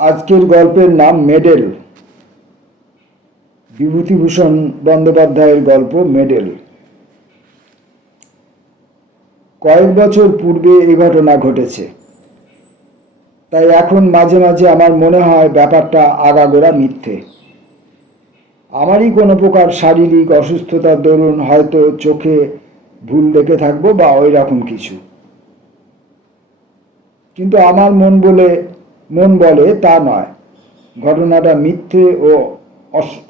আজকের গল্পের নাম মেডেল। বিভূতিভূষণ বন্দ্যোপাধ্যায়ের গল্প মেডেল। কয়েক বছর পূর্বে এ ঘটনা ঘটেছে, তাই এখন মাঝে মাঝে আমার মনে হয় ব্যাপারটা আগাগোড়া মিথ্যে। আমারই কোনো প্রকার শারীরিক অসুস্থতার দরুন হয়তো চোখে ভুল দেখে থাকবো বা ওই রকম কিছু, কিন্তু আমার মন বলে তা নয়। ঘটনাটা মিথ্যে ও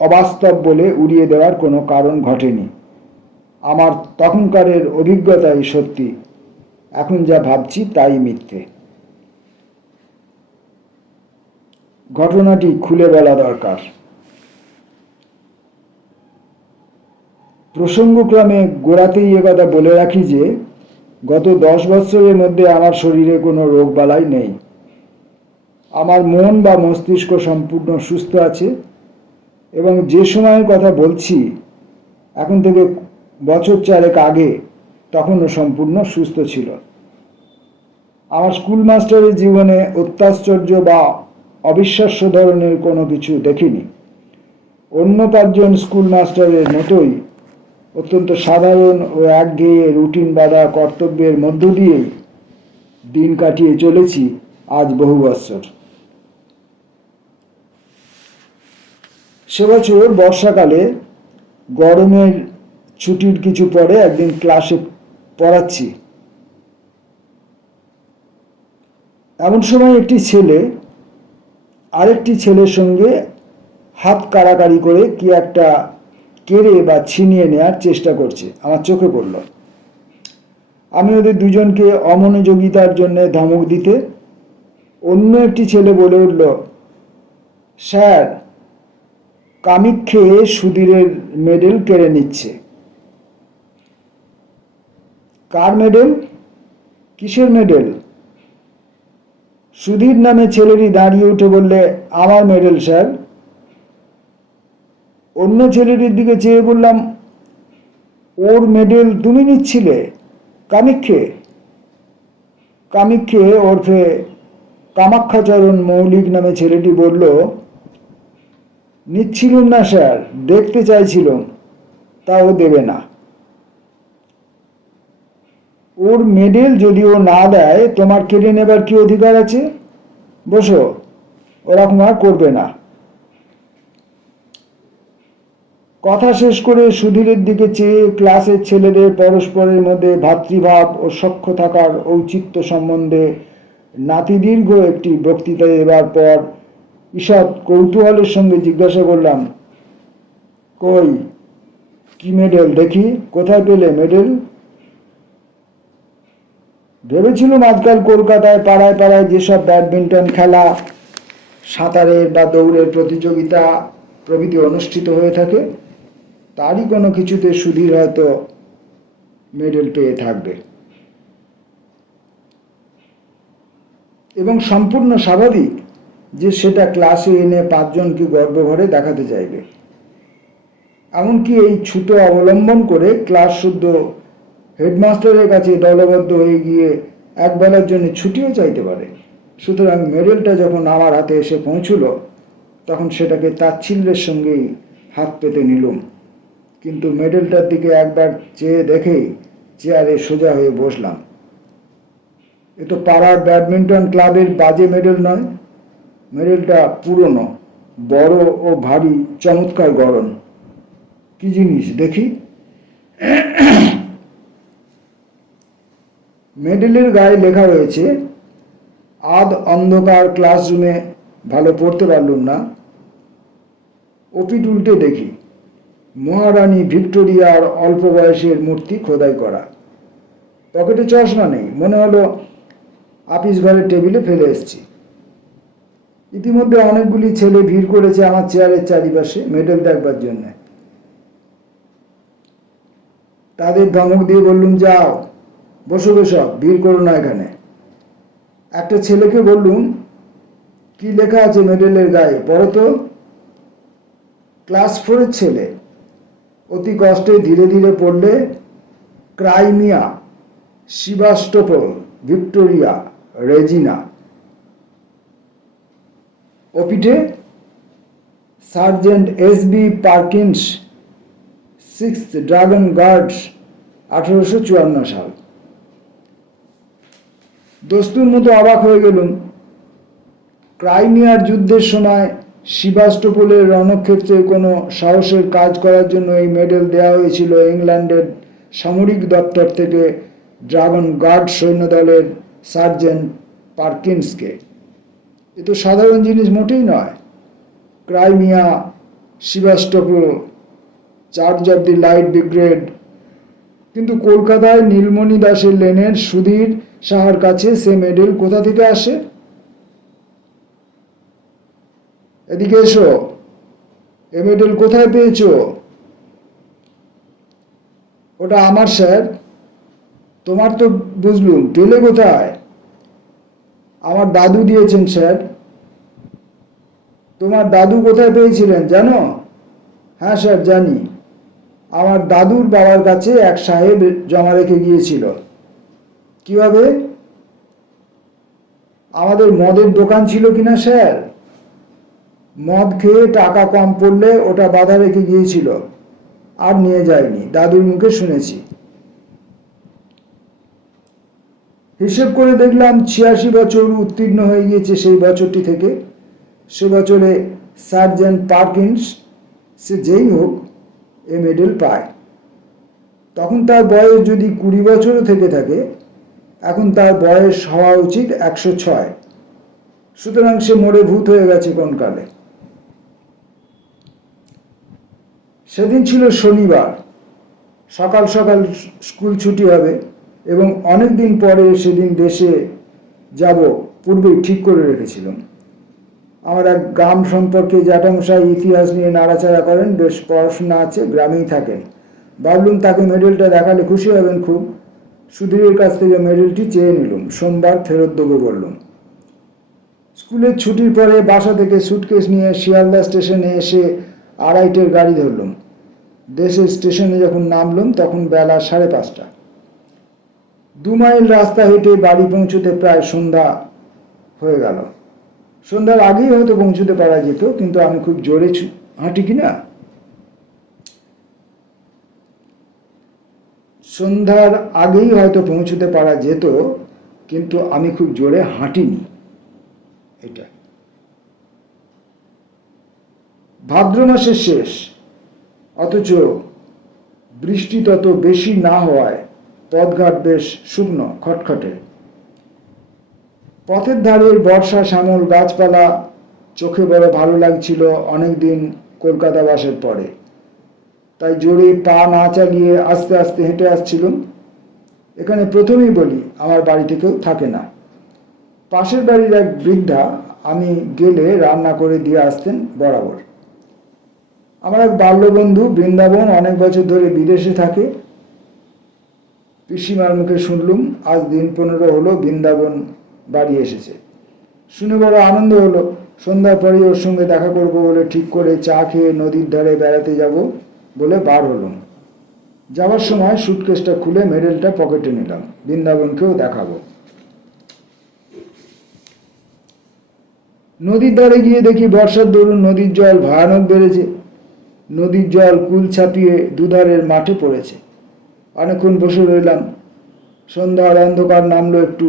অবাস্তব বলে উড়িয়ে দেওয়ার কোনো কারণ ঘটেনি। আমার তখনকারের অভিজ্ঞতাই সত্যি, এখন যা ভাবছি তাই মিথ্যে। ঘটনাটি খুলে বলা দরকার। প্রসঙ্গক্রমে গোড়াতেই একথা বলে রাখি যে গত 10 বছরের মধ্যে আমার শরীরে কোনো রোগবালাই নেই। আমার মন বা মস্তিষ্ক সম্পূর্ণ সুস্থ আছে এবং যে সময়ের কথা বলছি এখন থেকে বছর 4 আগে তখনও সম্পূর্ণ সুস্থ ছিল। আমার স্কুল মাস্টারের জীবনে অত্যাশ্চর্য বা অবিশ্বাস্য ধরনের কোনো কিছু দেখিনি। অন্য 5 জন স্কুল মাস্টারের মতোই অত্যন্ত সাধারণ ও একঘেয়ে রুটিন বাঁধা কর্তব্যের মধ্য দিয়েই দিন কাটিয়ে চলেছি আজ বহু বছর। সে বছর বর্ষাকালে গরমের ছুটির কিছু পরে একদিন ক্লাসে পড়াচ্ছি। এমন সময় একটি ছেলে আরেকটি ছেলের সঙ্গে হাত কাড়াকাড়ি করে কি একটা কেড়ে বা ছিনিয়ে নেওয়ার চেষ্টা করছে। আমার চোখে পড়ল। আমি ওদের দুজনকে অমনোযোগিতার জন্য ধমক দিতে অন্য একটি ছেলে বলে উঠল, স্যার, কামিক্ষে সুধীরের মেডেল কেড়ে নিচ্ছে। কার মেডেল? কিসের মেডেল? সুধীর নামে ছেলেটি দাঁড়িয়ে উঠে বললে, আমার মেডেল স্যার। অন্য ছেলেটির দিকে চেয়ে বললাম, ওর মেডেল তুমি নিচ্ছিলে? কামিক্ষে? কামিক্ষে ওরফে কামাক্ষাচরণ মৌলিক নামে ছেলেটি বলল, নিচ্ছিলুম না স্যার, দেখতে চাইছিলাম, তাও দেবে না। ওর মেডেল যদি ও না দেয় তোমার কেড়ে নেবার কি অধিকার আছে? বসো, ওরকম আর করবে না। কথা শেষ করে সুধীরের দিকে চেয়ে ক্লাসের ছেলেদের পরস্পরের মধ্যে ভ্রাতৃভাব ও সখ্য থাকার ঔচিত্য সম্বন্ধে নাতিদীর্ঘ একটি বক্তৃতা দেবার পর ঈষৎ কৌতূহলের সঙ্গে জিজ্ঞাসা করলাম, কই, কি মেডেল দেখি? কোথায় পেলে মেডেল? ভেবেছিলাম আজকাল কলকাতায় পাড়ায় পাড়ায় যেসব ব্যাডমিন্টন খেলা, সাঁতারের বা দৌড়ের প্রতিযোগিতা প্রভৃতি অনুষ্ঠিত হয়ে থাকে তারই কোনো কিছুতে সুধীর হয়তো মেডেল পেয়ে থাকবে, এবং সম্পূর্ণ স্বাভাবিক যে সেটা ক্লাসে এনে 5 জনকে গর্বভরে দেখাতে চাইবে। এমনকি এই ছুতো অবলম্বন করে ক্লাস শুদ্ধ হেডমাস্টারের কাছে দলবদ্ধ হয়ে গিয়ে একবেলার জন্য ছুটিও চাইতে পারে। সুতরাং মেডেলটা যখন আমার হাতে এসে পৌঁছল তখন সেটাকে তাচ্ছিল্যের সঙ্গেই হাত পেতে নিলুম, কিন্তু মেডেলটার দিকে একবার চেয়ে দেখেই চেয়ারে সোজা হয়ে বসলাম। এ তো পাড়ার ব্যাডমিন্টন ক্লাবের বাজে মেডেল নয়। মেডেলটা পুরনো, বড় ও ভারী, চমৎকার গড়ন। কি জিনিস দেখি? মেডেলের গায়ে লেখা রয়েছে, আধ অন্ধকার ক্লাসরুমে ভালো পড়তে পারলুম না, ওপিট উল্টে দেখি মহারানী ভিক্টোরিয়ার অল্প বয়সের মূর্তি খোদাই করা। পকেটে চশমা নেই, মনে হলো আপিস ঘরের টেবিলে ফেলে এসেছি। ইতিমধ্যে অনেকগুলি ছেলে ভিড় করেছে আমার চেয়ারের চারিপাশে মেডেল দেখবার জন্য। তাদের ধমক দিয়ে বললুম, যাও বসো, সব ভিড় করো না এখানে। একটা ছেলেকে বললুম, কি লেখা আছে মেডেলের গায়ে, পড়ো তো। ক্লাস 4 ছেলে অতি কষ্টে ধীরে ধীরে পড়লে, ক্রাইমিয়া, সিভাস্টোপল, ভিক্টোরিয়া, রেজিনা। ওপিটে sergeant S B. Perkins, 6th dragoon guards, 1854 সাল। দস্তুর মতো অবাক হয়ে গেলুম। ক্রাইমিয়ার যুদ্ধের সময় সেভাস্টোপোলের রণক্ষেত্রে কোনো সাহসের কাজ করার জন্য এই মেডেল দেওয়া হয়েছিল ইংল্যান্ডের সামরিক দপ্তর থেকে ড্রাগন গার্ড সৈন্যদলের সার্জেন্ট পার্কিন্সকে। এ তো সাধারণ জিনিস মোটেই নয়। Crimea, Sevastopol, charge of the light brigade. কিন্তু কলকাতায় নীলমণি দাসের লেনের সুধীর সাহার কাছে সে মেডেল কোথা থেকে আসে? এদিকে এসো, এ মেডেল কোথায় পেয়েছ? ওটা আমার স্যার। তোমার তো বুঝলুম, পেলে কোথায়? আমার দাদু দিয়েছেন স্যার। তোমার দাদু কোথায় পেয়েছিলেন জানো? হ্যাঁ স্যার জানি। আমার দাদুর বাবার কাছে এক সাহেব জমা রেখে গিয়েছিল। কিভাবে? আমাদের মদের দোকান ছিল কিনা স্যার, মদ খেয়ে টাকা কম পড়লে ওটা বাধা রেখে গিয়েছিল, আর নিয়ে যায়নি, দাদুর মুখে শুনেছি। হিসেব করে দেখলাম 86 বছর উত্তীর্ণ হয়ে গিয়েছে সেই বছরটি থেকে। সে বছরে সার্জেন্ট পার্কিন্স, সে যেই হোক, এ মেডেল পায়। তখন তার বয়স যদি 20 বছরও থেকে থাকে, এখন তার বয়স হওয়া উচিত 106। সুতরাং সে মরে ভূত হয়ে গেছে কোন কালে। সেদিন ছিল শনিবার, সকাল সকাল স্কুল ছুটি হবে এবং অনেক দিন পরে সেদিন দেশে যাব পূর্বেই ঠিক করে রেখেছিলাম। আমার এক গ্রাম সম্পর্কে জ্যাঠামশাই ইতিহাস নিয়ে নাড়াচাড়া করেন, বেশ পড়াশোনা আছে, গ্রামেই থাকেন। ভাবলুম তাকে মেডেলটা দেখালে খুশি হবেন খুব। সুধীরের কাছ থেকে মেডেলটি চেয়ে নিলাম। সোমবার ফেরত দেবো বললাম। স্কুলের ছুটির পরে বাসা থেকে সুটকেস নিয়ে শিয়ালদা স্টেশনে এসে 2:30-এর গাড়ি ধরলাম। দেশের স্টেশনে যখন নামলাম তখন বেলা 5:30। 2 মাইল রাস্তা হেঁটে বাড়ি পৌঁছতে প্রায় সন্ধ্যা হয়ে গেল। সন্ধ্যার আগেই হয়তো পৌঁছতে পারা যেত, কিন্তু আমি খুব জোরে হাঁটি কিনা। সন্ধ্যার আগেই হয়তো পৌঁছতে পারা যেত, কিন্তু আমি খুব জোরে হাঁটিনি। এটা ভাদ্র মাসের শেষ, অথচ বৃষ্টি তত বেশি না হওয়ায় পথঘাট বেশ শুকনো খটখটে। পথের ধারে বর্ষা শ্যামল গাছপালা চোখে বড় ভালো লাগছিল অনেকদিন কলকাতা বাসের পরে। তাই জোরে পা না চালিয়ে আস্তে আস্তে হেঁটে আসছিলাম। এখানে প্রথমেই বলি, আমার বাড়িতে কেউ থাকে না। পাশের বাড়ির এক বৃদ্ধা আমি গেলে রান্না করে দিয়ে আসতেন বরাবর। আমার এক বাল্যবন্ধু বৃন্দাবন অনেক বছর ধরে বিদেশে থাকে। পিসিমার মুখে শুনলুম আজ দিন 15 হলো বৃন্দাবন বাড়ি এসেছে। শুনে বড় আনন্দ হলো। সন্ধ্যার পরে ওর সঙ্গে দেখা করব বলে ঠিক করে চা খেয়ে নদীর ধারে বেড়াতে যাব বলে বার হলাম। যাওয়ার সময় সুটকেসটা খুলে মেডেলটা পকেটে নিলাম, বৃন্দাবনকেও দেখাবো। নদীর ধারে গিয়ে দেখি বর্ষার দরুন নদীর জল ভয়ানক বেড়েছে। নদীর জল কুল ছাপিয়ে দুধারের মাঠে পড়েছে। অনেকক্ষণ বসে রইলাম। সন্ধ্যার অন্ধকার নামলো একটু।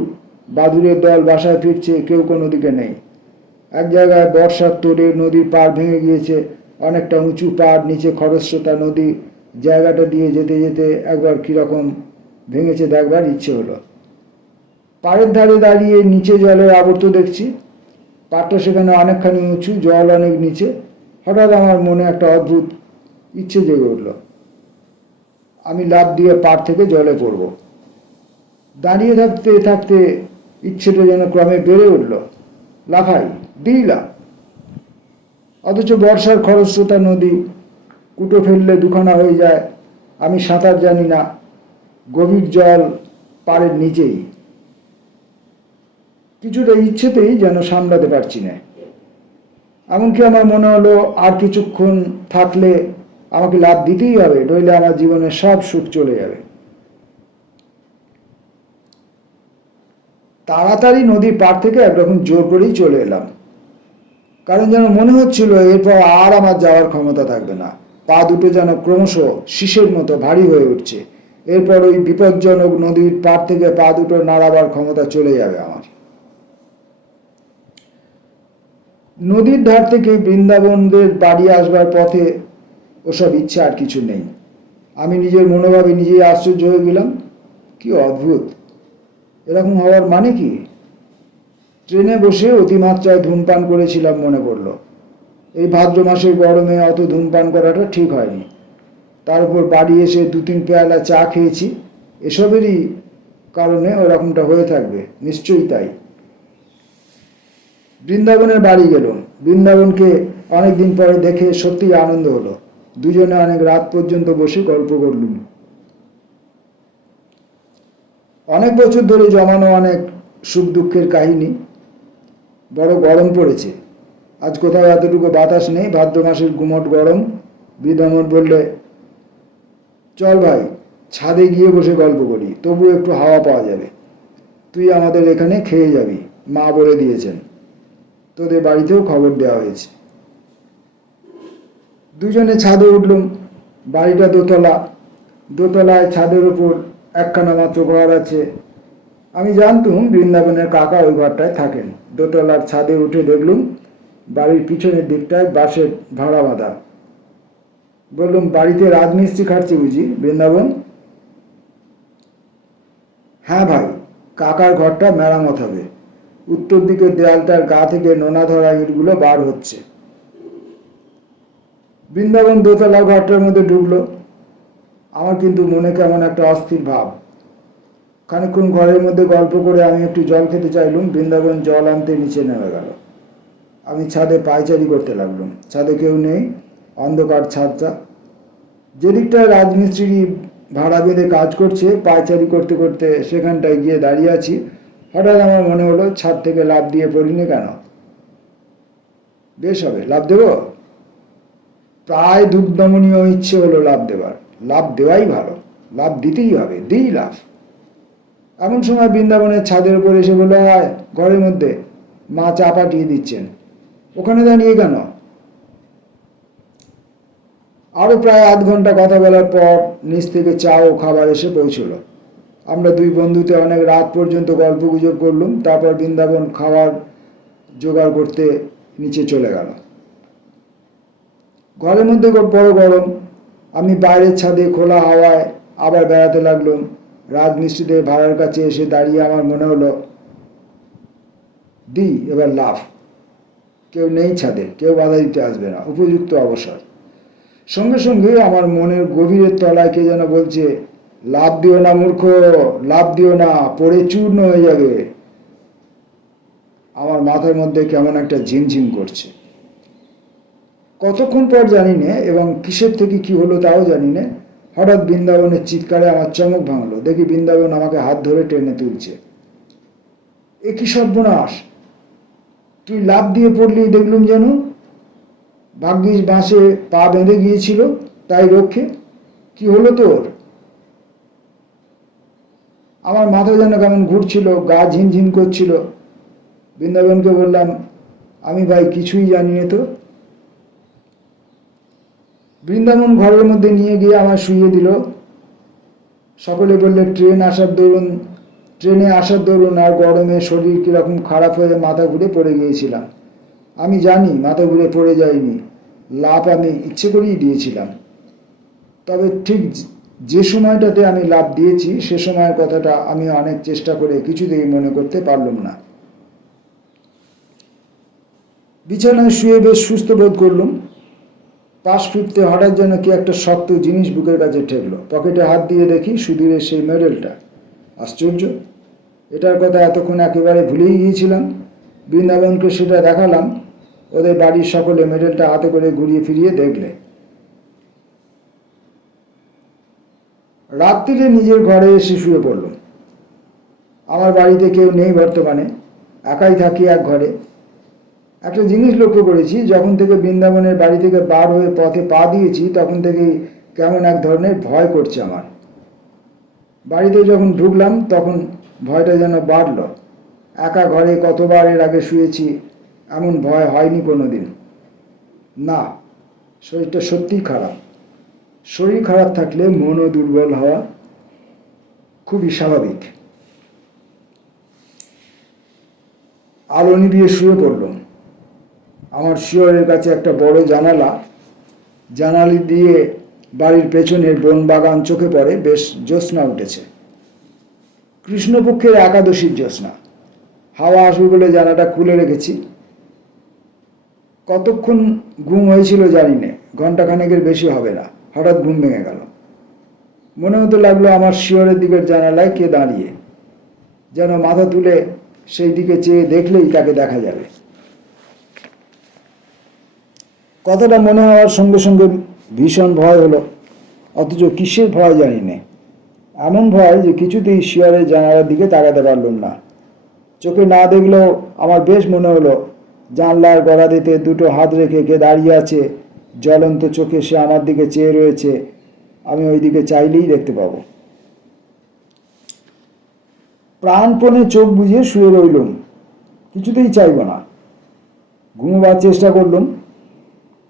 বাদুড়ের দল বাসায় ফিরছে, কেউ কোনো দিকে নেই। এক জায়গায় বর্ষার তোড়ে নদীর পাড় ভেঙে গিয়েছে, অনেকটা উঁচু পাড়, নিচে খরস্রোতা নদী। জায়গাটা দিয়ে যেতে যেতে একবার কীরকম ভেঙেছে দেখবার ইচ্ছে হলো। পাড়ের ধারে দাঁড়িয়ে নিচে জলের আবর্ত দেখছি। পাড়টা সেখানে অনেকখানি উঁচু, জল অনেক নিচে। হঠাৎ আমার মনে একটা অদ্ভুত ইচ্ছে জেগে উঠল, আমি লাফ দিয়ে পাড় থেকে জলে পড়ব। দাঁড়িয়ে থাকতে থাকতে ইচ্ছেটা যেন ক্রমে বেড়ে উঠল। লাফাই, দিলাম। অথচ বর্ষার খরস্রোতা নদী, কুটো ফেললে দুখানা হয়ে যায়। আমি সাঁতার জানি না, গভীর জল পাড়ের নিচেই। কিছুটা ইচ্ছেতেই যেন সামলাতে পারছি না। এমনকি আমার মনে হলো আর কিছুক্ষণ থাকলে আমাকে লাফ দিতেই হবে, নইলে আমার জীবনের সব সুখ চলে যাবে। তাড়াতাড়ি নদীর পাড় থেকে একরকম জোর করেই চলে এলাম। কারণ যেন মনে হচ্ছিল এরপর আর আমার যাওয়ার ক্ষমতা থাকবে না। পা দুটো যেন ক্রমশ শীষের মতো ভারী হয়ে উঠছে। এরপর ওই বিপজ্জনক নদীর পাড় থেকে পা দুটো নাড়াবার ক্ষমতা চলে যাবে আমার। নদীর ধার থেকে বৃন্দাবনদের বাড়ি আসবার পথে ওসব ইচ্ছা আর কিছু নেই। আমি নিজের মনোভাবে নিজেই আশ্চর্য হয়ে গেলাম। কি অদ্ভুত! এরকম হওয়ার মানে কি? ট্রেনে বসে অতিমাত্রায় ধূমপান করেছিলাম মনে পড়ল। এই ভাদ্র মাসের গরমে অত ধূমপান করাটা ঠিক হয়নি। তার উপর বাড়ি এসে 2-3 পেয়ালা চা খেয়েছি। এসবেরই কারণে ওরকমটা হয়ে থাকবে, নিশ্চয়ই তাই। বৃন্দাবনের বাড়ি গেলাম। বৃন্দাবনকে অনেকদিন পরে দেখে সত্যিই আনন্দ হলো। দুজনে অনেক রাত পর্যন্ত বসে গল্প করলুম। অনেক বছর ধরে জমানো অনেক সুখ দুঃখের কাহিনী। বড় গরম পড়েছে। আজ কোথাও এতটুকু বাতাস নেই, ভাদ্র মাসের গুমট গরম। বৃন্দাবন বললে, চল ভাই, ছাদে গিয়ে বসে গল্প করি, তবু একটু হাওয়া পাওয়া যাবে। তুই আমাদের এখানে খেয়ে যাবি, মা বলে দিয়েছেন। তোদের বাড়িতেও খবর দেওয়া হয়েছে। দুজনে ছাদে উঠলুম। বাড়িটা দোতলা। দোতলায় ছাদের উপর একখানা মাত্র ঘর আছে। আমি জানতুম বৃন্দাবনের কাকা ওই ঘরটায় থাকেন। দোতলার ছাদে উঠে দেখলুম বাড়ির পিছনের দিকটায় বাঁশের ভাড়া বাঁধা। বললুম, বাড়িতে রাজমিস্ত্রি খাটছে বুঝি বৃন্দাবন? হ্যাঁ ভাই, কাকার ঘরটা মেরামত হবে। উত্তর দিকের দেয়ালটার গা থেকে নোনা ধরা ইটগুলো বার হচ্ছে। বৃন্দাবন দোতলা ঘরটার মধ্যে ঢুকলো। আমার কিন্তু মনে কেমন একটা অস্থির ভাব। খানিকক্ষণ ঘরের মধ্যে গল্প করে আমি একটু জল খেতে চাইলুম। বৃন্দাবন জল আনতে নিচে নেমে গেল। আমি ছাদে পায়চারি করতে লাগলুম। ছাদে কেউ নেই, অন্ধকার ছাদটা। যেদিকটায় রাজমিস্ত্রি ভাড়া বেঁধে কাজ করছে, পায়চারি করতে করতে সেখানটায় গিয়ে দাঁড়িয়ে আছি। হঠাৎ আমার মনে হলো, ছাদ থেকে লাফ দিয়ে পড়িনি কেন? বেশ হবে, লাফ দেব। প্রায় দুর্দমনীয় ইচ্ছে হলো লাফ দেবার। লাফ দেওয়াই ভালো, লাফ দিতেই হবে, দিই লাফ। এমন সময় বৃন্দাবনের ছাদের উপর এসে বলল, আয় ঘরের মধ্যে, মা চা পাঠিয়ে দিচ্ছেন। ওখানে দাঁড়িয়ে কেন? আরো প্রায় আধ ঘন্টা কথা বলার পর নিচ থেকে চা ও খাবার এসে পৌঁছলো। আমরা দুই বন্ধুতে অনেক রাত পর্যন্ত গল্প গুজব করলুম। তারপর বৃন্দাবন খাবার জোগাড় করতে নিচে চলে গেল। ঘরের মধ্যে বড় গরম। আমি বাইরের ছাদে খোলা হাওয়ায় আবার বেড়াতে লাগলুম। রাজমিস্ত্রিদের ভাড়ার কাছে এসে দাঁড়িয়ে আমার মনে হলো, দি এবার লাফ। কেউ নেই ছাদে, কেউ বাধা দিতে আসবে না, উপযুক্ত অবসর। সঙ্গে সঙ্গে আমার মনের গভীরের তলায় কে যেন বলছে, লাফ দিও না মূর্খ, লাফ দিও না, পড়ে চূর্ণ হয়ে যাবে। আমার মাথার মধ্যে কেমন একটা ঝিমঝিম করছে। কতক্ষণ পর জানি না, এবং কিসের থেকে কি হলো তাও জানি না। হঠাৎ বৃন্দাবনের চিৎকারে আমার চমক ভাঙলো। দেখি বৃন্দাবন আমাকে হাত ধরে টেনে তুলছে। এ কি সর্বনাশ! তুই লাফ দিয়ে পড়লি দেখলুম যেন। ভাগ্যিস বাঁশে পা বেঁধে গিয়েছিল, তাই রক্ষে। কি হলো তোর? আমার মাথা যেন কেমন ঘুরছিল, গা ঝিনঝিন করছিল। বৃন্দাবনকে বললাম, আমি ভাই কিছুই জানি না তো। বৃন্দাবন ঘরের মধ্যে নিয়ে গিয়ে আমার শুইয়ে দিল। সকলে বললে, ট্রেনে আসার দরুন আর গরমে শরীর কিরকম খারাপ হয়ে মাথা ঘুরে পড়ে গিয়েছিলাম। আমি জানি মাথা ঘুরে পড়ে যাইনি, লাফ আমি ইচ্ছে করেই দিয়েছিলাম। তবে ঠিক যে সময়টাতে আমি লাফ দিয়েছি সে সময়ের কথাটা আমি অনেক চেষ্টা করে কিছুতেই মনে করতে পারলাম না। বিছানায় শুয়ে বেশ সুস্থ বোধ করলুম। পাশ ফিরতে হঠাৎ যেন কি একটা শক্ত জিনিস বুকের কাছে ঠেকলো। পকেটে হাত দিয়ে দেখি সুধীরের সেই মেডেলটা। আশ্চর্য, এটার কথা এতক্ষণ একেবারে ভুলেই গিয়েছিলাম। বৃন্দাবনকে সেটা দেখালাম। ওদের বাড়ির সকলে মেডেলটা হাতে করে ঘুরিয়ে ফিরিয়ে দেখলে। রাত্রিরে নিজের ঘরে এসে শুয়ে পড়লাম। আমার বাড়িতে কেউ নেই বর্তমানে, একাই থাকি এক ঘরে। একটা জিনিস লক্ষ্য করেছি, যখন থেকে বৃন্দাবনের বাড়ি থেকে বার হয়ে পথে পা দিয়েছি তখন থেকেই কেমন এক ধরনের ভয় করছে আমার। বাড়িতে যখন ঢুকলাম তখন ভয়টা যেন বাড়ল। একা ঘরে কতবার এর আগে শুয়েছি, এমন ভয় হয়নি কোনোদিন। না, শরীরটা সত্যিই খারাপ। শরীর খারাপ থাকলে মনও দুর্বল হওয়া খুবই স্বাভাবিক। আলো নিভিয়ে শুয়ে পড়লাম। আমার শিয়রের কাছে একটা বড় জানালি দিয়ে বাড়ির পেছনের বন বাগান চোখে পড়ে। বেশ জ্যোৎস্না উঠেছে, কৃষ্ণপক্ষের একাদশীর জ্যোৎস্না। হাওয়া আসবে বলে জানালাটা খুলে রেখেছি। কতক্ষণ ঘুম হয়েছিল জানি না, ঘন্টাখানেকের বেশি হবে না। হঠাৎ ঘুম ভেঙে গেল। মনে হতে লাগলো আমার শিয়রের দিকের জানালায় কে দাঁড়িয়ে, যেন মাথা তুলে সেই দিকে চেয়ে দেখলেই তাকে দেখা যাবে। কথাটা মনে হওয়ার সঙ্গে সঙ্গে ভীষণ ভয় হলো, অথচ কিসের ভয় জানি না। এমন ভয় যে কিছুতেই শিয়রের জানালার দিকে তাকাতে পারলাম না। চোখে না দেখলেও আমার বেশ মনে হলো জানলার গড়াদিতে দুটো হাত রেখে কে দাঁড়িয়ে আছে, জ্বলন্ত চোখে সে আমার দিকে চেয়ে রয়েছে। আমি ওই দিকে চাইলেই দেখতে পাবো। প্রাণপণে চোখ বুঝে শুয়ে রইলুম, কিছুতেই চাইব না। ঘুমোবার চেষ্টা করলুম,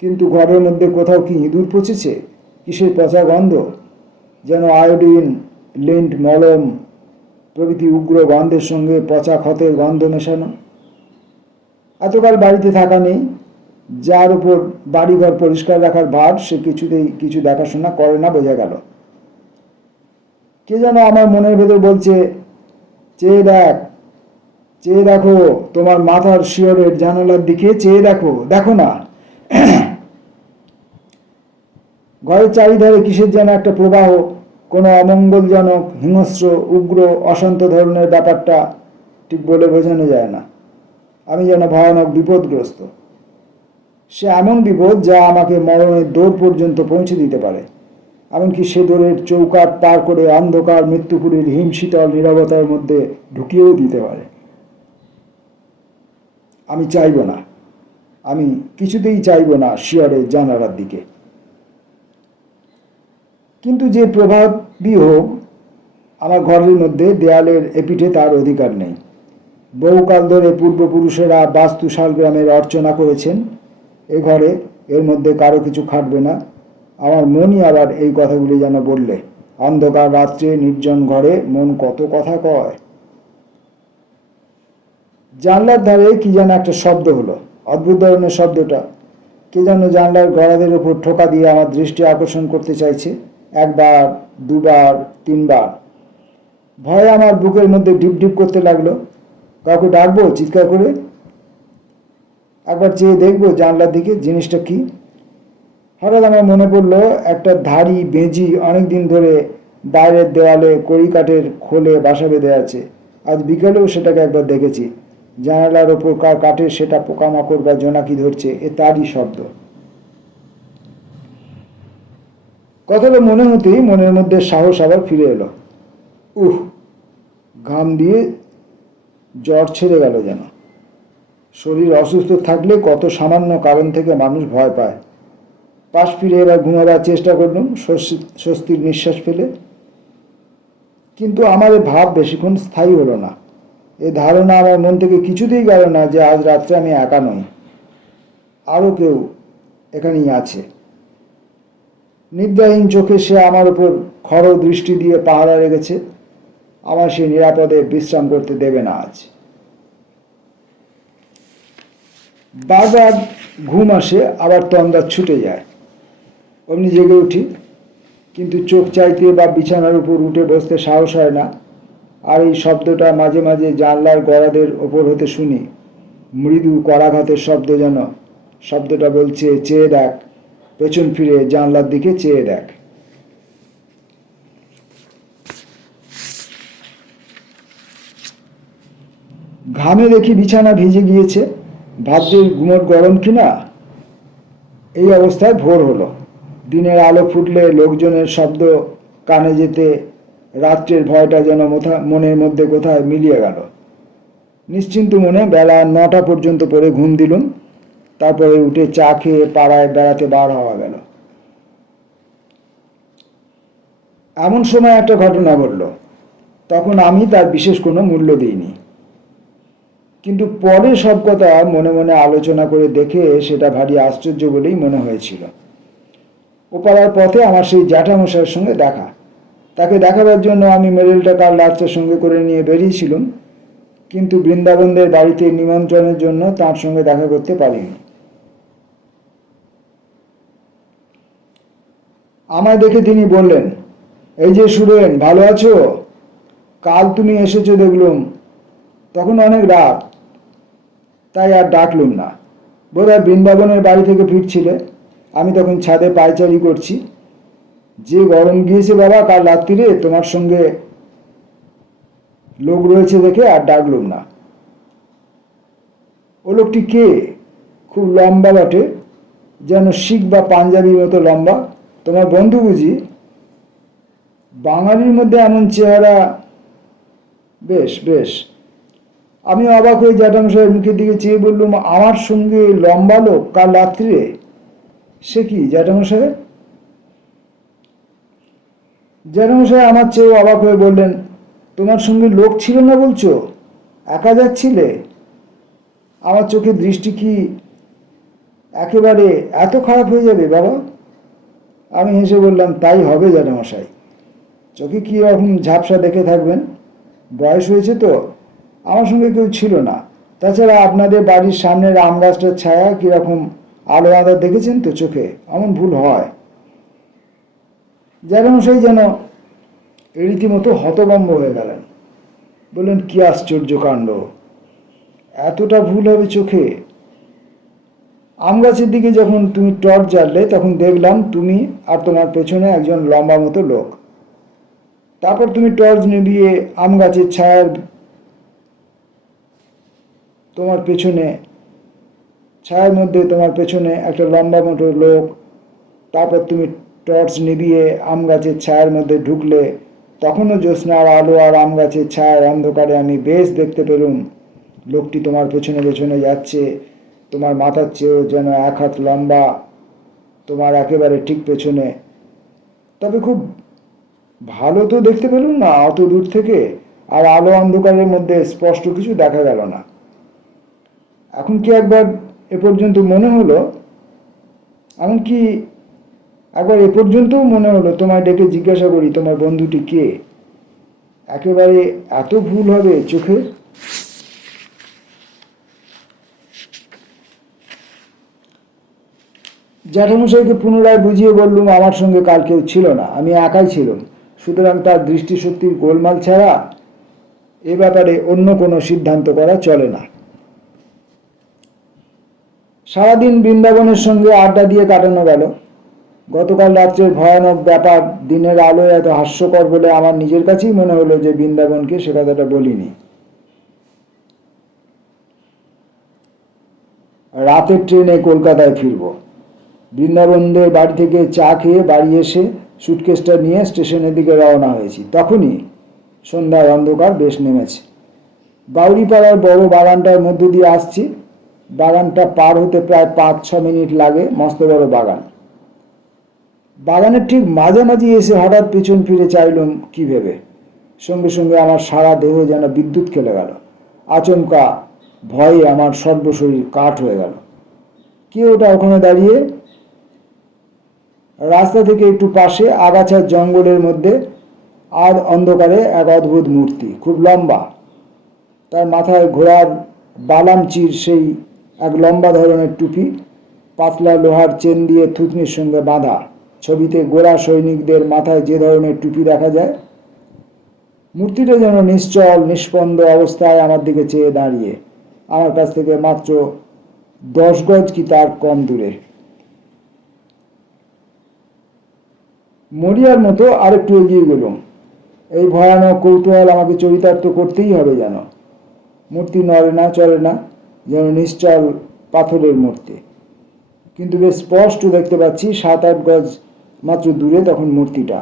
কিন্তু ঘরের মধ্যে কোথাও কি ইঁদুর পচেছে, কিসের পচা গন্ধ, যেন আয়োডিন, লিন্ট, মলম প্রভৃতি উগ্র গন্ধের সঙ্গে পচা ক্ষতের গন্ধ মেশানো। এতকাল বাড়িতে থাকা নেই, যার উপর বাড়িঘর পরিষ্কার রাখার ভার, সে কিছুতেই কিছু দেখাশোনা করে না বোঝা গেল। কে যেন আমার মনের ভেতর বলছে, চেয়ে দেখ, চেয়ে দেখো, তোমার মাথার শিয়রের জানালার দিকে চেয়ে দেখো, দেখো না। ঘরের চারিধারে কিসের যেন একটা প্রবাহ, কোনো অমঙ্গলজনক, হিংস্র, উগ্র, অশান্ত ধরনের ব্যাপারটা ঠিক বলে বোঝানো যায় না। আমি যেন ভয়ানক বিপদগ্রস্ত। সে এমন বিপদ যা আমাকে মরণের দৌড় পর্যন্ত পৌঁছে দিতে পারে। এমনকি সে দৌড়ের চৌকাঠ পার করে অন্ধকার মৃত্যুপুরীর হিমশীতল নীরবতার মধ্যে ঢুকিয়েও দিতে পারে। আমি চাইব না, আমি কিছুতেই চাইব না শিয়রের জানালার দিকে। কিন্তু যে প্রভাবই হোক, আমার ঘরের মধ্যে দেয়ালের এপিঠে তার অধিকার নেই। বহুকাল ধরে পূর্বপুরুষেরা বাস্তু শালগ্রামের অর্চনা করেছেন এ ঘরে, এর মধ্যে কারো কিছু খাটবে না। আমার মনই আবার এই কথাগুলি যেন বললে, অন্ধকার রাত্রে নির্জন ঘরে মন কত কথা কয়। জানলার ধারে কি যেন একটা শব্দ হলো, অদ্ভুত ধরনের শব্দটা। কে যেন জানলার গড়াদের উপর ঠোকা দিয়ে আমার দৃষ্টি আকর্ষণ করতে চাইছে, একবার, দুবার, তিনবার। ভয়ে আমার বুকের মধ্যে ঢিপ ঢিপ করতে লাগলো। কাউকে ডাকবো চিৎকার করে? একবার চেয়ে দেখবো জানলার দিকে, জিনিসটা কি? হঠাৎ আমার মনে পড়লো একটা ধাড়ি বেঁজি অনেকদিন ধরে বাইরের দেওয়ালে কড়িকাঠের খোলে বাসা বেঁধে আছে। আজ বিকেলেও সেটাকে একবার দেখেছি। জানালার ওপর কাঠে সেটা পোকামাকড় বা জোনাকি ধরছে, এ তারই শব্দ। কথাটা মনে হতেই মনের মধ্যে সাহস আবার ফিরে এলো। ঘাম দিয়ে জ্বর ছেড়ে গেল যেন। শরীর অসুস্থ থাকলে কত সামান্য কারণ থেকে মানুষ ভয় পায়। পাশ ফিরে এবার ঘুমাবার চেষ্টা করলাম স্বস্তির নিঃশ্বাস ফেলে। কিন্তু আমার এ ভাব বেশিক্ষণ স্থায়ী হলো না। এ ধারণা আমার মন থেকে কিছুতেই গেল না যে আজ রাত্রে আমি একা নই, আরও কেউ এখানেই আছে। নিদ্রাহীন চোখে সে আমার উপর খড় দৃষ্টি দিয়ে পাহারা রেখেছে। আমার সে নিরাপদে বিশ্রাম করতে দেবে না আজ। বারবার ঘুম আসে, আবার তন্দ্রা ছুটে যায়। অমনি জেগে উঠি, কিন্তু চোখ চাইতে বা বিছানার উপর উঠে বসতে সাহস হয় না। আর এই শব্দটা মাঝে মাঝে জানলার গড়াদের ওপর হতে শুনি, মৃদু করাঘাতের শব্দ যেন। শব্দটা বলছে, চেয়ে দেখ, পেছন ফিরে জানলার দিকে চেয়ে দেখ। ঘামে দেখি বিছানা ভিজে গিয়েছে, ভাদ্রের গুমোট গরম কিনা। এই অবস্থায় ভোর হলো। দিনের আলো ফুটলে লোকজনের শব্দ কানে যেতে রাত্রের ভয়টা যেন মনের মধ্যে কোথায় মিলিয়ে গেল। নিশ্চিন্ত মনে বেলা 9টা পর্যন্ত পরে ঘুম দিলুম। তারপরে উঠে চা খেয়ে পাড়ায় বেড়াতে বার হওয়া গেল। এমন সময় একটা ঘটনা ঘটল, তখন আমি তার বিশেষ কোনো মূল্য দিইনি। কিন্তু পরে সব কথা মনে মনে আলোচনা করে দেখে সেটা ভারী আশ্চর্য বলেই মনে হয়েছিল। ওপাড়ার পথে আমার সেই জ্যাঠামশাইয়ের সঙ্গে দেখা। তাকে দেখাবার জন্য আমি মেডেলটা কাল রাত্রে সঙ্গে করে নিয়ে বেরিয়েছিলাম, কিন্তু বৃন্দাবনদের বাড়িতে নিমন্ত্রণের জন্য তার সঙ্গে দেখা করতে পারিনি। আমায় দেখে তিনি বললেন, এই যে সুরেন, ভালো আছো? কাল তুমি এসেছো দেখলুম। তখন অনেক রাত, তাই আর ডাকলুম না। বোধহয় বৃন্দাবনের বাড়ি থেকে ফিরছিলে। আমি তখন ছাদে পায়চারি করছি। যে গরম গিয়েছে বাবা কাল রাত্রিরে, তোমার সঙ্গে লোক রয়েছে দেখে আর ডাকলুম না। ও লোকটি কে? খুব লম্বা বটে, যেন শিখ বা পাঞ্জাবির মতো লম্বা। তোমার বন্ধু বুঝি? বাঙালির মধ্যে এমন চেহারা! বেশ বেশ। আমি অবাক হয়ে জ্যাঠামশাইয়ের মুখের দিকে চেয়ে বললুম, আমার সঙ্গে লম্বা লোক কাল রাত্রিরে? সে কি জ্যাঠামশাই? জ্যাঠামশাই আমার চেয়েও অবাক হয়ে বললেন, তোমার সঙ্গে লোক ছিল না বলছো? একা যাচ্ছিলে? আমার চোখের দৃষ্টি কি একেবারে এত খারাপ হয়ে যাবে বাবা? আমি হেসে বললাম, তাই হবে জ্যাঠামশাই। চোখে কি রকম ঝাপসা দেখে থাকবেন? বয়স হয়েছে তো। আমার সঙ্গে কেউ ছিল না। তাছাড়া আপনাদের বাড়ির সামনের আম গাছটার ছায়া কিরকম আলো আঁধার দেখেছেন তো চোখে, এমন ভুল হয়। জ্যাঠামশাই যেন রীতিমতো হতভম্ব হয়ে গেলেন। বললেন, কি আশ্চর্য কাণ্ড! এতটা ভুল হবে চোখে? আম গাছের দিকে যখন তুমি টর্চ জ্বাললে তখন দেখলাম তুমি আর তোমার পেছনে একজন লম্বা মতো লোক। তারপর তুমি টর্চ নিভিয়ে আম গাছের ছায়ার মধ্যে তোমার পেছনে একটা লম্বা মতো লোক। তারপর তুমি টর্চ নিভিয়ে আম গাছের ছায়ার মধ্যে ঢুকলে। তখনও জ্যোৎস্নার আলো আর আম গাছের ছায়ার অন্ধকারে আমি বেশ দেখতে পেলুম লোকটি তোমার পেছনে পেছনে যাচ্ছে। তোমার মাথার চেয়েও যেন 1 হাত লম্বা, তোমার একেবারে ঠিক পেছনে। তবে খুব ভালো তো দেখতে পেলুম না অত দূর থেকে, আর আলো অন্ধকারের মধ্যে স্পষ্ট কিছু দেখা গেল না। এখন কি একবার এ পর্যন্ত মনে হলো, এমনকি একবার এ পর্যন্তও মনে হলো তোমায় ডেকে জিজ্ঞাসা করি তোমার বন্ধুটি কে? একেবারে এত ভুল হবে চোখের? জ্যাঠামশাইকে পুনরায় বুঝিয়ে বললুম, আমার সঙ্গে কাল কেউ ছিল না, আমি একাই ছিলাম। সুতরাং তার দৃষ্টিশক্তির গোলমাল ছাড়া এ ব্যাপারে অন্য কোনো সিদ্ধান্ত করা চলে না। সারাদিন বৃন্দাবনের সঙ্গে আড্ডা দিয়ে কাটানো গেল। গতকাল রাত্রের ভয়ানক ব্যাপার দিনের আলোয় এত হাস্যকর বলে আমার নিজের কাছেই মনে হলো যে বৃন্দাবনকে সে কথাটা বলিনি। রাতের ট্রেনে কলকাতায় ফিরব। বৃন্দাবনদের বাড়ি থেকে চা খেয়ে বাড়ি এসে সুটকেসটা নিয়ে স্টেশনের দিকে রওনা হয়েছি। তখনই সন্ধ্যার অন্ধকার বেশ নেমেছে। বাউরিপাড়ার বড় বাগানটার মধ্য দিয়ে আসছি। বাগানটা পার হতে প্রায় 5-6 মিনিট লাগে। মস্ত বড় বাগান। বাগানের ঠিক মাঝামাঝি এসে হঠাৎ পিছন ফিরে চাইলুম কি ভেবে। সঙ্গে সঙ্গে আমার সারা দেহ যেন বিদ্যুৎ খেলে গেল। আচমকা ভয়ে আমার সর্বশরীর কাঠ হয়ে গেল। কে ওটা ওখানে দাঁড়িয়ে? রাস্তা থেকে একটু পাশে আগাছার জঙ্গলের মধ্যে আর অন্ধকারে এক অদ্ভুত মূর্তি, খুব লম্বা। তার মাথায় ঘোড়ার বালামচির সেই এক লম্বা ধরনের টুপি, পাতলা লোহার চেন দিয়ে থুতনির সঙ্গে বাঁধা। ছবিতে গোরা সৈনিকদের মাথায় যে ধরনের টুপি দেখা যায়। মূর্তিটা যেন নিশ্চল নিষ্পন্দ অবস্থায় আমার দিকে চেয়ে দাঁড়িয়ে, আমার কাছ থেকে মাত্র 10 গজ কি তার কম দূরে। মরিয়ার মতো আরেকটু এগিয়ে গেলুম। এই ভয়ানক কৌতূহল আমাকে চরিতার্থ করতেই হবে যেন। মূর্তি নড়ে না, চলে না, যেন নিশ্চল পাথরের মূর্তি। কিন্তু বেশ স্পষ্ট দেখতে পাচ্ছি 7-8 গজ মাত্র দূরে তখন মূর্তিটা।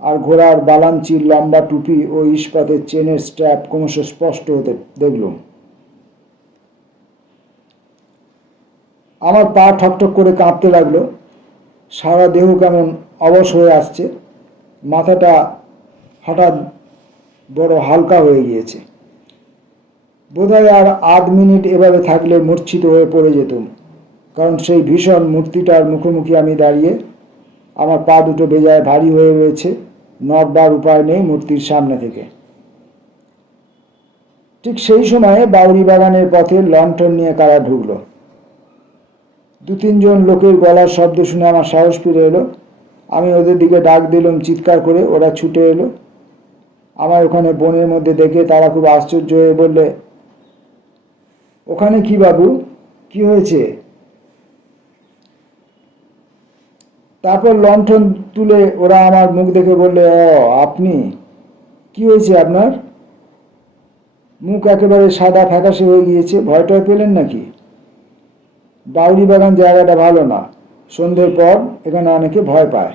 আর ঘোড়ার বালামচির লম্বা টুপি ও ইস্পাতের চেনের স্ট্র্যাপ ক্রমশ স্পষ্ট হতে দেখলুম। আমার পা ঠকঠক করে কাঁপতে লাগলো। সারা দেহ কেমন অবশ হয়ে আসছে। মাথাটা হঠাৎ বড় হালকা হয়ে গিয়েছে। বোধহয় আর আধ মিনিট এভাবে থাকলে মূর্ছিত হয়ে পড়ে যেতুম, কারণ সেই ভীষণ মূর্তিটার মুখোমুখি আমি দাঁড়িয়ে। আমার পা দুটো বেজায় ভারী হয়ে রয়েছে, নড়বার উপায় নেই মূর্তির সামনে থেকে। ঠিক সেই সময়ে বাউরি বাগানের পথে লণ্ঠন নিয়ে কারা ঢুকলো। দু তিনজন লোকের গলার শব্দ শুনে আমার সাহস ফিরে এলো। আমি ওদের দিকে ডাক দিলাম চিৎকার করে, ওরা ছুটে এলো। আমার ওখানে বনের মধ্যে দেখে তারা খুব আশ্চর্য হয়ে বললে, ওখানে কি বাবু, কি হয়েছে? তারপর লণ্ঠন তুলে ওরা আমার মুখ দেখে বললে, ও আপনি, কি হয়েছে আপনার? মুখ একেবারে সাদা ফ্যাকাশে হয়ে গিয়েছে, ভয় টয় পেলেন নাকি? বাউরি বাগান জায়গাটা ভালো না, সন্ধ্যের পর এখানে অনেকে ভয় পায়।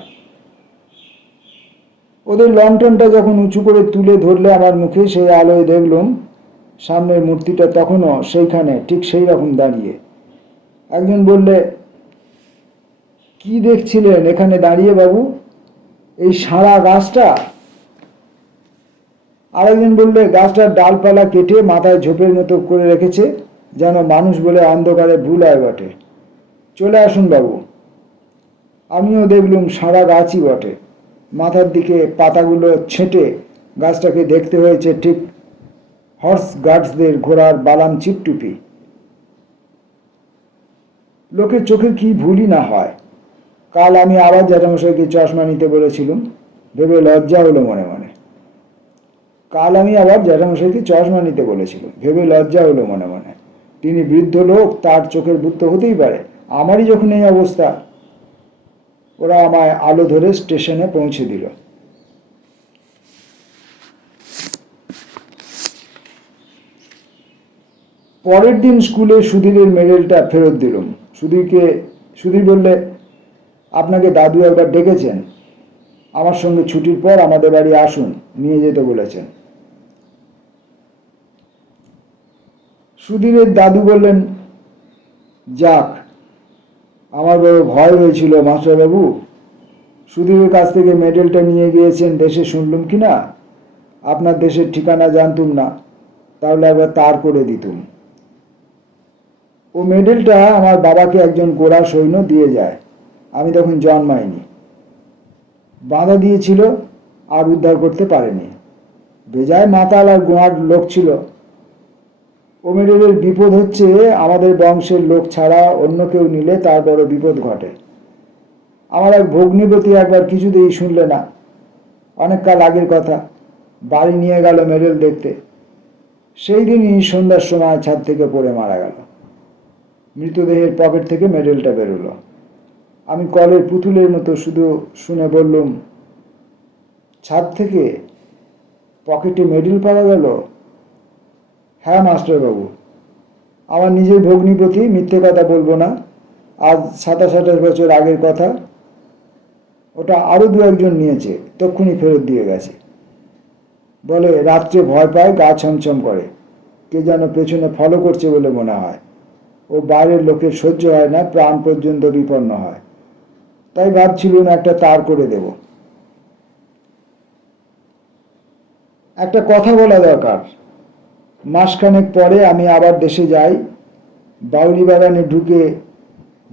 ওদের লণ্ঠনটা যখন উঁচু করে তুলে ধরলে আমার মুখে, সেই আলোয় দেখলুম সামনের মূর্তিটা তখনও সেইখানে ঠিক সেই রকম দাঁড়িয়ে। একজন বললে, কি দেখছিলেন এখানে দাঁড়িয়ে বাবু, এই সারা গাছটা? আরেকজন বললে, গাছটার ডালপালা কেটে মাথায় ঝোপের মতো করে রেখেছে, যেন মানুষ বলে অন্ধকারে ভুল হয় বটে। চলে আসুন বাবু। আমিও দেখলুম সারা গাছই বটে। মাথার দিকে পাতাগুলো ছেঁটে গাছটাকে দেখতে হয়েছে ঠিক হর্স গার্ডসদের ঘোড়ার বালাম চিপটুপি। লোকের চোখে কি ভুলই না হয়। কাল আমি আবার জ্যাঠামশাইকে চশমা নিতে বলেছিলুম, ভেবে লজ্জা হলো মনে মনে। তিনি বৃদ্ধ লোক, তার চোখের ভূত তো হতেই পারে, আমারই যখন এই অবস্থা। ওরা আমায় আলো ধরে স্টেশনে পৌঁছে দিল। পরের দিন স্কুলে সুধীরের মেডেলটা ফেরত দিলুম। সুধীর বললে, আপনাকে দাদু একবার ডেকেছেন, আমার সঙ্গে ছুটির পর আমাদের বাড়ি আসুন, নিয়ে যেতে বলেছেন। সুধীরের দাদু বললেন, যাক, আমার বড় ভয় হয়েছিল মাস্টারবাবু। সুধীরের কাছ থেকে মেডেলটা নিয়ে গিয়েছেন দেশে, শুনলুম কি না? আপনার দেশের ঠিকানা জানতুম না, তাহলে একবার তার করে দিতুম। ও মেডেলটা আমার বাবাকে একজন গোরা সৈন্য দিয়ে যায়, আমি তখন জন্মাইনি। বাঁধা দিয়েছিল, আর উদ্ধার করতে পারেনি। বেজায় মাতাল আর গোয়ার লোক ছিল। ও মেডেলের বিপদ হচ্ছে, আমাদের বংশের লোক ছাড়া অন্য কেউ নিলে তার বড় বিপদ ঘটে। আমার এক ভগ্নিপতি একবার কিছুতেই শুনলে না। অনেক কাল আগের কথা, বাড়ি নিয়ে গেল মেডেল দেখতে। সেই দিনই সন্ধ্যার সময় ছাদ থেকে পড়ে মারা গেল। মৃতদেহের পকেট থেকে মেডেলটা বেরোলো। আমি কলের পুতুলের মতো শুধু শুনে বললুম, ছাদ থেকে পকেটে মেডেল পাওয়া গেল? হ্যাঁ মাস্টারবাবু, আমার নিজের ভগ্নিপতি, মিথ্যে কথা বলবো না, আজ 27-28 বছর আগের কথা। ওটা আরো দু একজন নিয়েছে, তক্ষুনি ফেরত দিয়ে গেছে। বলে রাত্রে ভয় পায়, গা ছমছম করে, কে যেন পেছনে ফলো করছে বলে মনে হয়। ও বাইরের লোকের সহ্য হয় না, প্রাণ পর্যন্ত বিপন্ন হয়। তাই ভাবছিলুম একটা তার করে দেব। একটা কথা বলা দরকার। মাসখানেক পরে আমি আবার দেশে যাই। বাউরি বাগানে ঢুকে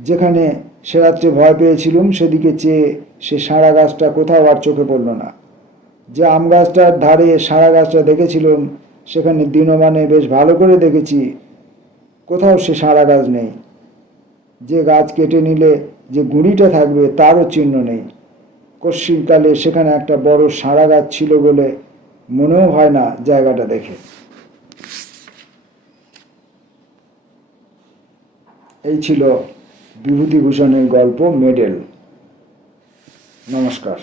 যেখানে সে রাত্রে ভয় পেয়েছিলুম, সেদিকে চেয়ে সে সারা গাছটা কোথাও আর চোখে পড়ল না। যে আম গাছটার ধারে সারা গাছটা দেখেছিলুম, সেখানে দিনমানে বেশ ভালো করে দেখেছি, কোথাও সে সারা গাছ নেই। যে গাছ কেটে নিলে যে গুঁড়িটা থাকবে, তারও চিহ্ন নেই। কশ্চিনকালে সেখানে একটা বড় সারা গাছ ছিল বলে মনেও হয় না জায়গাটা দেখে। এই ছিল বিভূতিভূষণের গল্প মেডেল। নমস্কার।